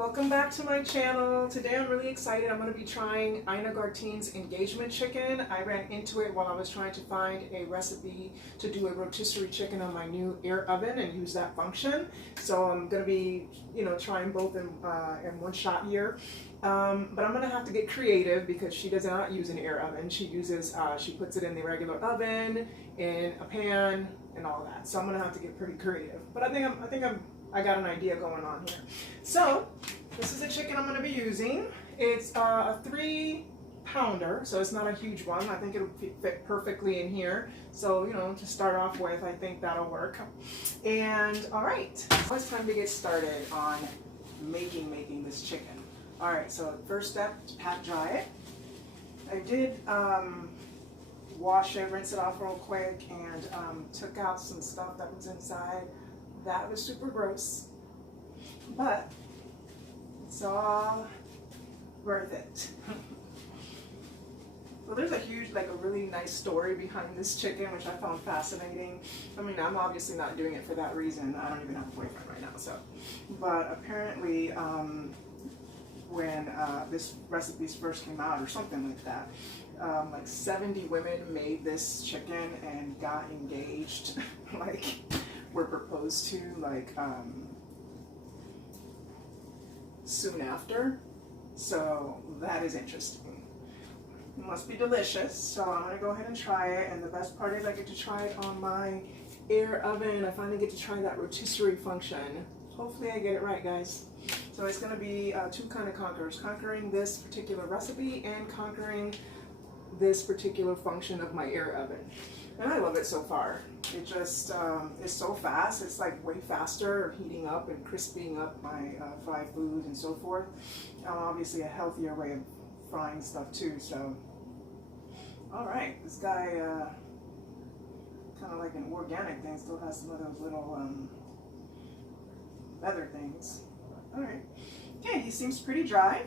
welcome back to my channel. Today I'm really excited. I'm going to be trying Ina Garten's engagement chicken. I ran into it while I was trying to find a recipe to do a rotisserie chicken on my new air oven and use that function. So I'm going to be, trying both in one shot here. But I'm going to have to get creative because she does not use an air oven. She puts it in the regular oven, in a pan, and all that. So I'm going to have to get pretty creative. But I got an idea going on here. So this is the chicken I'm going to be using. It's a 3-pounder, so it's not a huge one. I think it'll fit perfectly in here. So, to start off with, I think that'll work. And all right, now it's time to get started on making this chicken. All right, so first step, pat dry it. I did wash it, rinse it off real quick, and took out some stuff that was inside. That was super gross, but it's all worth it. So there's a really nice story behind this chicken, which I found fascinating. I mean, I'm obviously not doing it for that reason. I don't even have a boyfriend right now, so. But apparently, when this recipes first came out or something like that, like 70 women made this chicken and got engaged, were proposed to soon after. So that is interesting. It must be delicious. So I'm gonna go ahead and try it. And the best part is I get to try it on my air oven. I finally get to try that rotisserie function. Hopefully I get it right, guys. So it's gonna be two kind of conquerors, conquering this particular recipe and conquering this particular function of my air oven. And I love it so far. It just is so fast. It's like way faster heating up and crisping up my fried foods and so forth. Obviously a healthier way of frying stuff too. So, all right, this guy kind of like an organic thing, still has some of those little leather things. All right, okay, he seems pretty dry.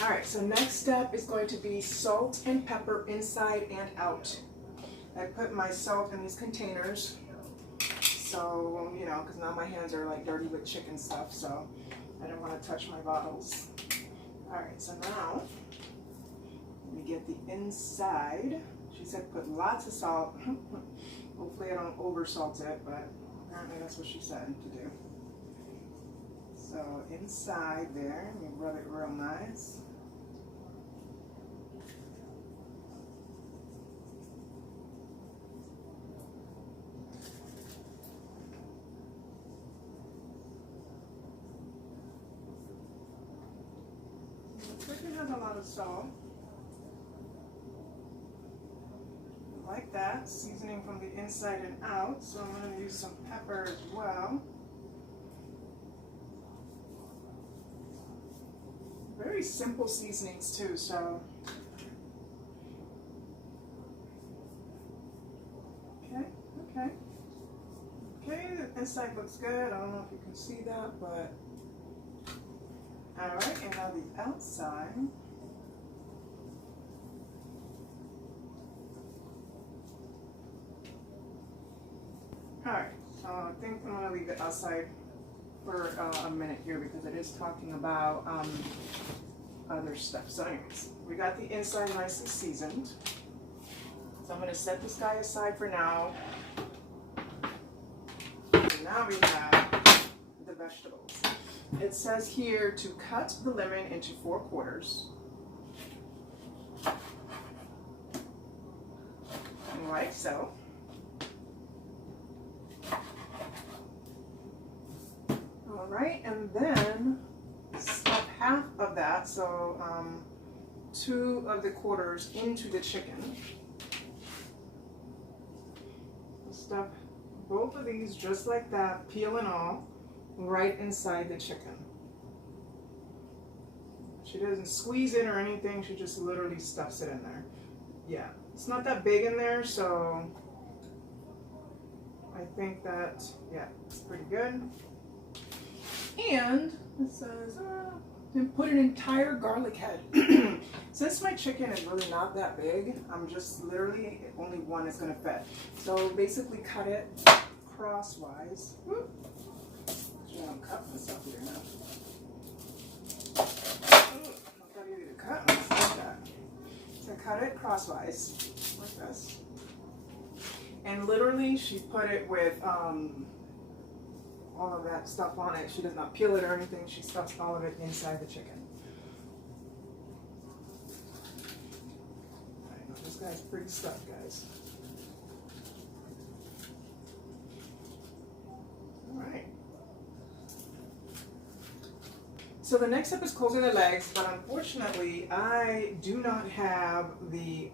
All right, so next step is going to be salt and pepper inside and out. I put my salt in these containers, so, because now my hands are like dirty with chicken stuff, so I don't want to touch my bottles. All right, so now we get the inside. She said put lots of salt. Hopefully I don't over salt it, but apparently that's what she said to do. So inside there, let me rub it real nice. Chicken has a lot of salt. Like that, seasoning from the inside and out. So I'm going to use some pepper as well. Very simple seasonings too, so. Okay. Okay, the inside looks good. I don't know if you can see that, but. All right, and now the outside. All right, so I think I'm gonna leave it outside for a minute here because it is talking about other stuff. So anyways, we got the inside nicely seasoned. So I'm gonna set this guy aside for now. And now we have the vegetables. It says here to cut the lemon into 4 quarters. Like so. All right, and then stuff half of that, so 2 of the quarters into the chicken. Stuff both of these just like that, peel and all, right inside the chicken. She doesn't squeeze it or anything, she just literally stuffs it in there. Yeah, it's not that big in there, so I think that, yeah, it's pretty good. And it says, and put an entire garlic head. Since my chicken is really not that big, I'm just literally, only one is gonna fit. So basically cut it crosswise. Whoop. I'm cutting this up here. cut it crosswise like this. And literally she put it with all of that stuff on it. She does not peel it or anything. She stuffs all of it inside the chicken. I know this guy's pretty stuffed, guys. All right. So the next step is closing the legs, but unfortunately I do not have the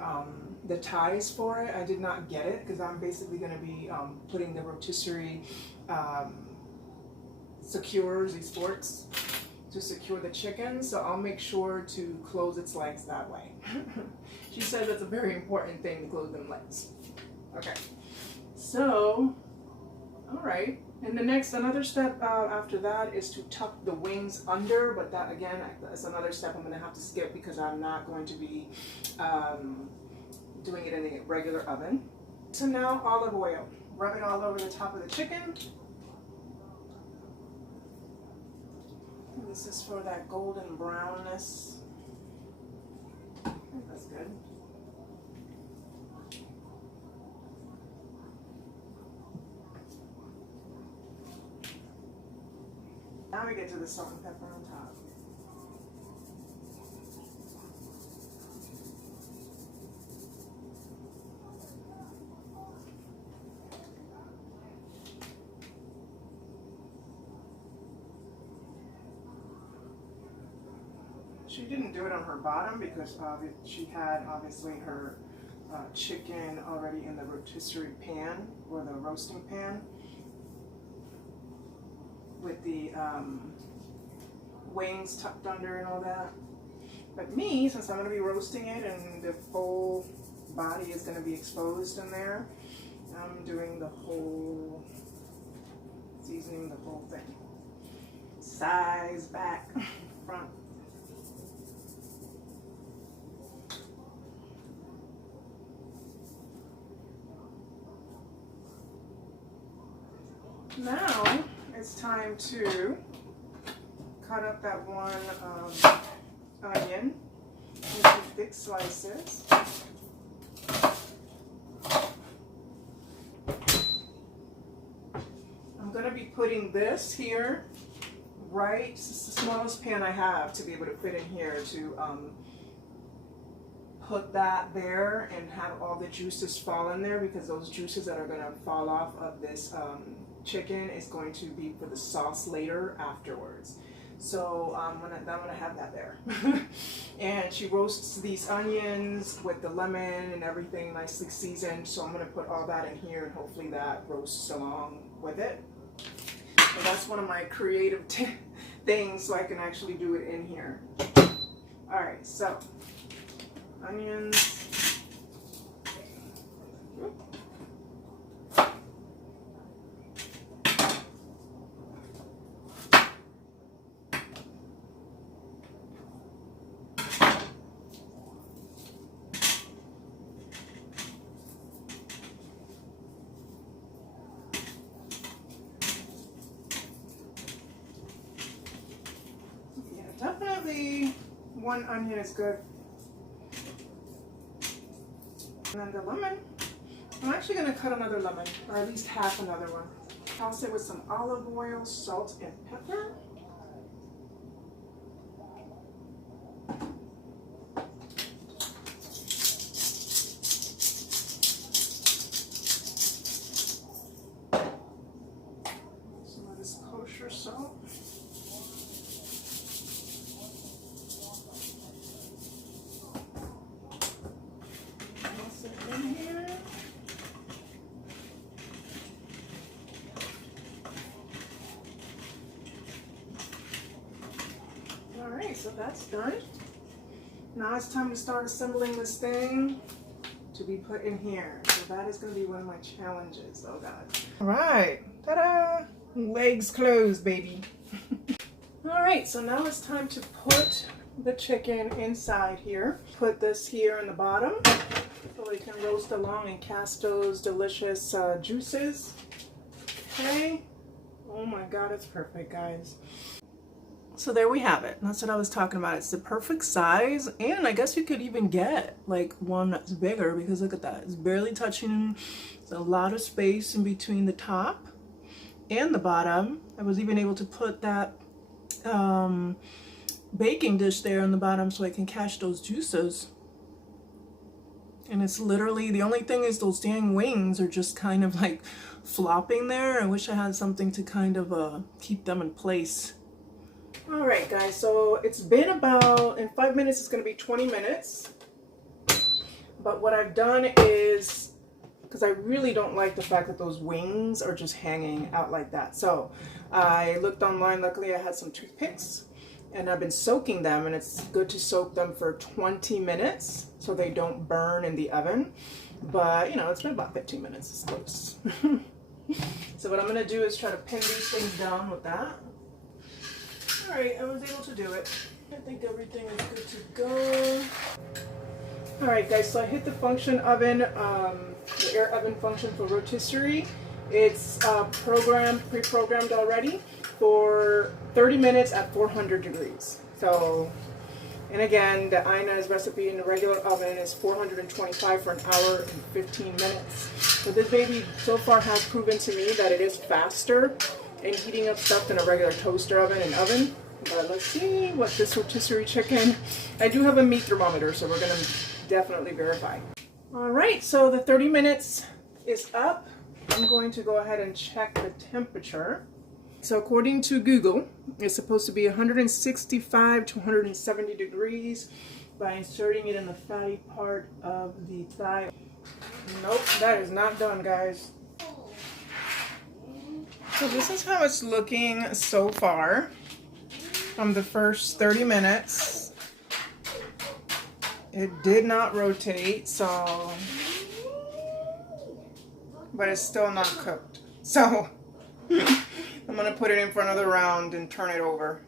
ties for it. I did not get it because I'm basically going to be putting the rotisserie secures, these forks, to secure the chicken. So I'll make sure to close its legs that way. She says that's a very important thing to close them legs. Okay, so all right. And another step after that is to tuck the wings under, but that again, that's another step I'm going to have to skip because I'm not going to be doing it in the regular oven. So now olive oil. Rub it all over the top of the chicken. And this is for that golden brownness. That's good. Now we get to the salt and pepper on top. She didn't do it on her bottom because she had obviously her chicken already in the rotisserie pan or the roasting pan with the wings tucked under and all that. But me, since I'm going to be roasting it and the full body is going to be exposed in there, I'm doing the whole, seasoning the whole thing. Sides, back, front. Now it's time to cut up that one onion into thick slices. I'm going to be putting this here, right? This is the smallest pan I have to be able to fit in here to put that there and have all the juices fall in there, because those juices that are going to fall off of this chicken is going to be for the sauce later afterwards. So I'm gonna have that there. And she roasts these onions with the lemon and everything nicely seasoned. So I'm gonna put all that in here and hopefully that roasts along with it. And that's one of my creative things, so I can actually do it in here. All right, so onions. Definitely one onion is good. And then the lemon, I'm actually going to cut another lemon, or at least half another one. Toss it with some olive oil, salt, and pepper. Some of this kosher salt. Alright, so that's done. Now it's time to start assembling this thing to be put in here. So that is going to be one of my challenges. Oh God. Alright, ta-da! Legs closed, baby. Alright, so now it's time to put the chicken inside here. Put this here in the bottom so it can roast along and cast those delicious juices. Okay. Oh my God, it's perfect, guys. So there we have it. That's what I was talking about. It's the perfect size, and I guess you could even get like one that's bigger because look at that. It's barely touching. There's a lot of space in between the top and the bottom. I was even able to put that baking dish there on the bottom so I can catch those juices. And it's literally, the only thing is those dang wings are just kind of like flopping there. I wish I had something to kind of keep them in place. All right, guys, so it's been about, in 5 minutes, it's going to be 20 minutes. But what I've done is, because I really don't like the fact that those wings are just hanging out like that. So I looked online. Luckily, I had some toothpicks, and I've been soaking them, and it's good to soak them for 20 minutes so they don't burn in the oven. But, you know, it's been about 15 minutes. It's close. So what I'm going to do is try to pin these things down with that. All right, I was able to do it. I think everything is good to go. All right, guys, so I hit the function oven, the air oven function for rotisserie. It's pre-programmed already for 30 minutes at 400 degrees. So, and again, the Ina's recipe in the regular oven is 425 for an hour and 15 minutes. So this baby so far has proven to me that it is faster and heating up stuff in a regular toaster oven and oven. But let's see what this rotisserie chicken. I do have a meat thermometer, so we're gonna definitely verify. All right, so the 30 minutes is up. I'm going to go ahead and check the temperature. So according to Google, it's supposed to be 165 to 170 degrees by inserting it in the fatty part of the thigh. Nope, that is not done, guys. So this is how it's looking so far from the first 30 minutes. It did not rotate, so, but it's still not cooked. So I'm gonna put it in for another round and turn it over.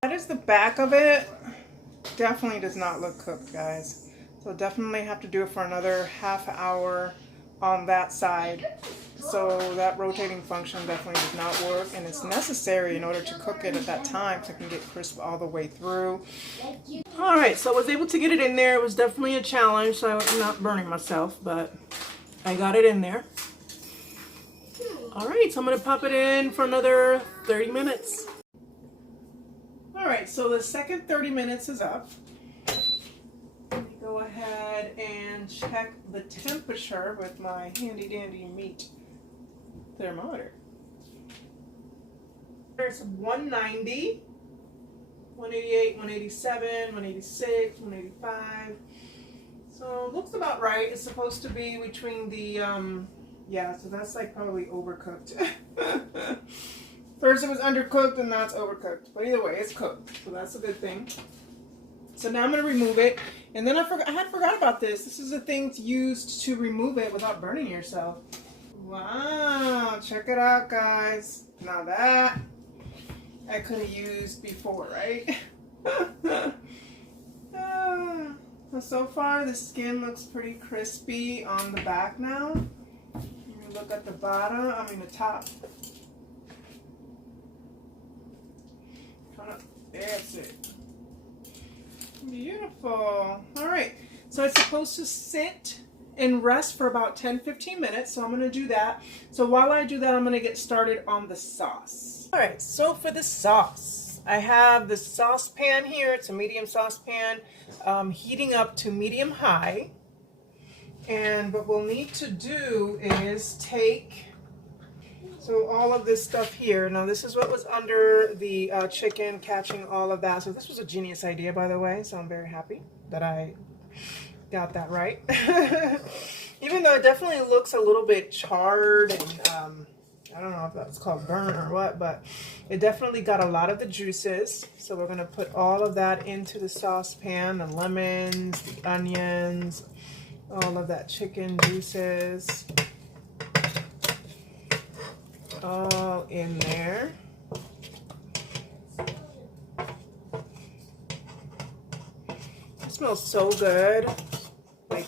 That is the back of it. Definitely does not look cooked, guys. So definitely have to do it for another half hour on that side. So that rotating function definitely does not work, and it's necessary in order to cook it at that time so it can get crisp all the way through. All right, so I was able to get it in there. It was definitely a challenge, so I'm not burning myself, but I got it in there. All right, so I'm gonna pop it in for another 30 minutes. All right, so the second 30 minutes is up. Let me go ahead and check the temperature with my handy dandy meat thermometer. There's 190, 188, 187, 186, 185. So looks about right. It's supposed to be between the, yeah, so that's like probably overcooked. First it was undercooked and now it's overcooked. But either way, it's cooked. So that's a good thing. So now I'm going to remove it. And then I had forgot about this. This is a thing used to remove it without burning yourself. Wow, check it out, guys. Now that I could have used before, right? So far the skin looks pretty crispy on the back now. You look at the bottom, I mean the top. That's it. Beautiful. All right, so it's supposed to sit and rest for about 10-15 minutes, so I'm going to do that. So while I do that, I'm going to get started on the sauce. All right, so for the sauce, I have the saucepan here. It's a medium saucepan, heating up to medium high. And what we'll need to do is take, so all of this stuff here. Now this is what was under the chicken, catching all of that. So this was a genius idea, by the way, so I'm very happy that I got that right. Even though it definitely looks a little bit charred and I don't know if that's called burnt or what, but it definitely got a lot of the juices. So we're going to put all of that into the saucepan, the lemons, the onions, all of that chicken juices, all in there. It smells so good. Like,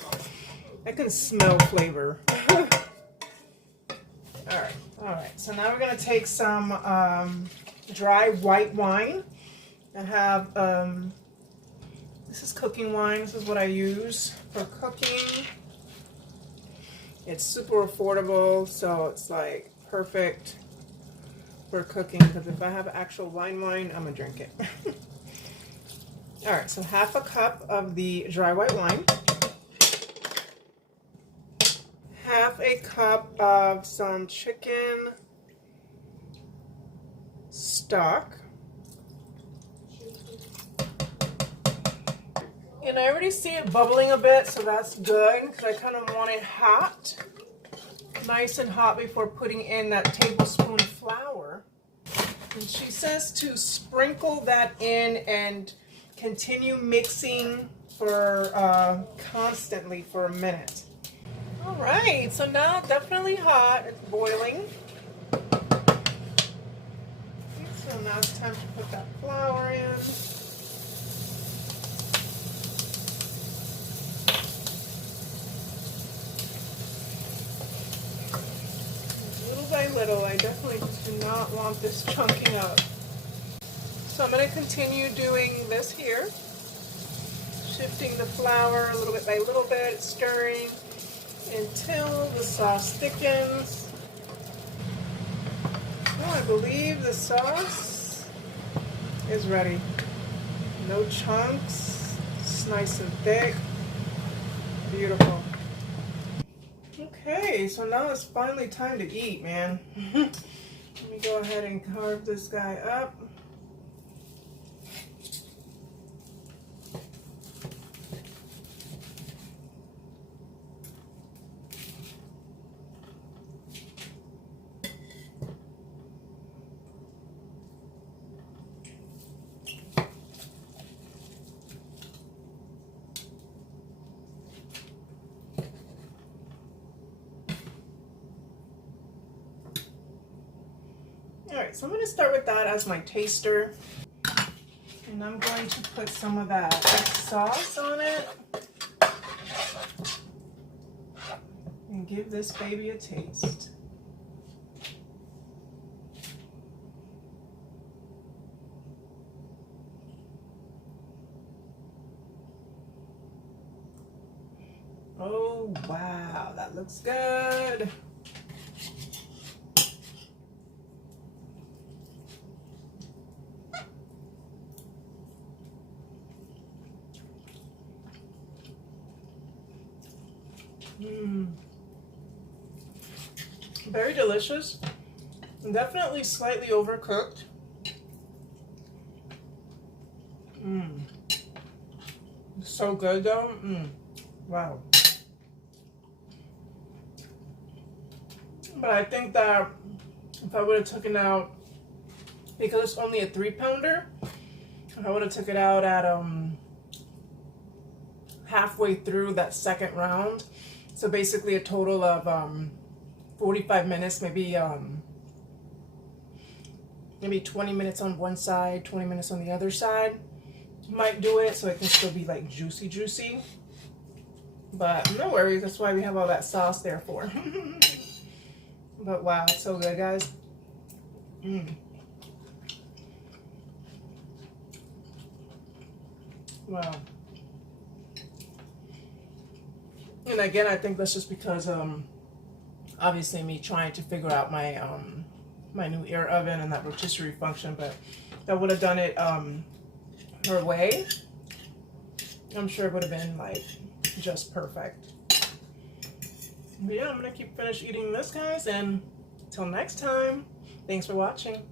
I can smell flavor. All right, so now we're gonna take some dry white wine, I have, this is cooking wine. This is what I use for cooking. It's super affordable, so it's like perfect for cooking, because if I have actual wine, I'm gonna drink it. All right, so half a cup of the dry white wine, half a cup of some chicken stock, and I already see it bubbling a bit, so that's good, because I kind of want it hot, nice and hot, before putting in that tablespoon of flour. And she says to sprinkle that in and continue mixing for constantly for a minute. All right, so now definitely hot, it's boiling. So now it's time to put that flour in. Little by little, I definitely just do not want this chunking up. So I'm going to continue doing this here, shifting the flour a little bit by little bit, stirring until the sauce thickens. Oh, I believe the sauce is ready. No chunks, it's nice and thick, beautiful. Okay, so now it's finally time to eat, man. Let me go ahead and carve this guy up. Alright, so I'm going to start with that as my taster. And I'm going to put some of that sauce on it. And give this baby a taste. Oh, wow, that looks good. Very delicious. Definitely slightly overcooked. So good though. Wow. But I think that if I would have taken out, because it's only a 3-pounder, if I would have took it out at halfway through that second round, so basically a total of 45 minutes, maybe 20 minutes on one side, 20 minutes on the other side, might do it so it can still be like juicy. But no worries, that's why we have all that sauce there for. But wow, it's so good, guys. Wow. And again, I think that's just because obviously me trying to figure out my my new air oven and that rotisserie function, but if I would have done it her way, I'm sure it would have been like just perfect. But yeah, I'm gonna keep finish eating this, guys, and until next time, thanks for watching.